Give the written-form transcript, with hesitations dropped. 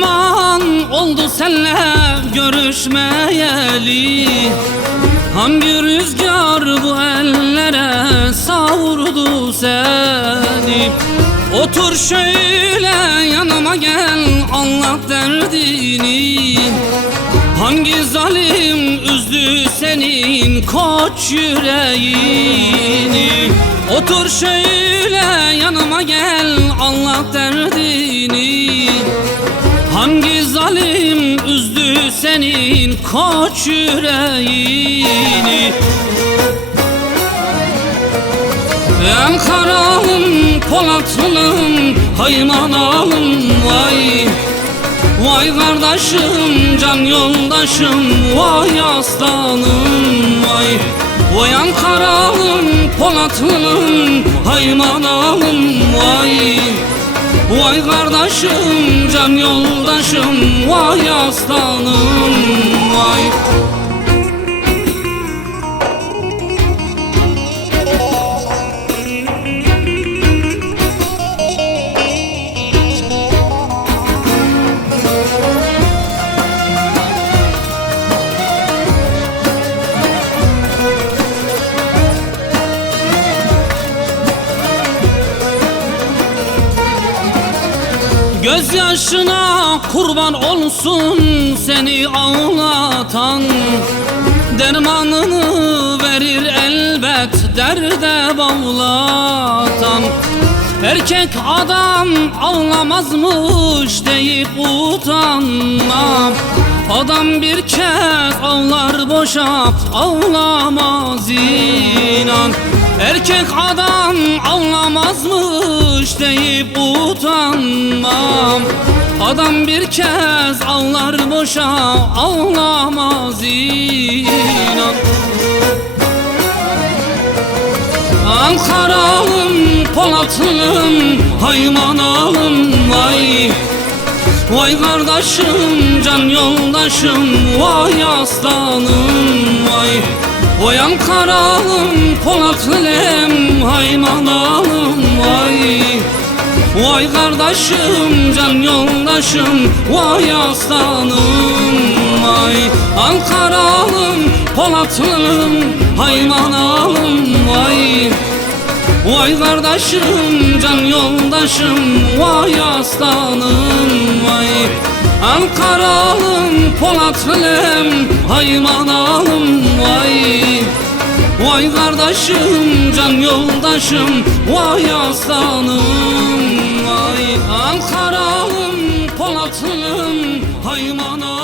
zaman oldu senle görüşmeyeli? Hangi rüzgar bu ellere savurdu seni? Otur şöyle yanıma gel, anlat derdini. Hangi zalim üzdü senin koç yüreğini? Otur şöyle yanıma gel, anlat derdini. Hangi zalim üzdü senin koç yüreğini? Ankara'lım, Polatlım, Haymanalım vay. Vay kardeşim, can yoldaşım, vay aslanım vay. Vay Ankara'lım, Polatlım, Haymanalım vay. Vay kardeşim, can yoldaşım, vay aslanım vay. Gözyaşına kurban olsun seni ağlatan. Dermanını verir elbet derde bağlatan. Erkek adam ağlamazmış deyip utanma. Adam bir kez ağlar boşa, ağlamaz inan. Erkek adam ağlamazmış deyip utanmam. Adam bir kez ağlar boşa, ağlamaz inan. Ankara'lım, Polatlım, Haymanalım vay. Vay kardeşim, can yoldaşım, vay aslanım vay. Vay Ankara'lım, Polatlım, Haymanalım vay. Vay kardeşim, can yoldaşım, vay aslanım vay. Ankara'lım, Polatlım, Haymanalım vay. Vay kardeşim, can yoldaşım, vay aslanım vay. Ankara'lım, Polatlım, Haymanalım vay. Vay kardeşim, can yoldaşım, vay aslanım vay. Ankara'lım, Polatlım, Haymanalım.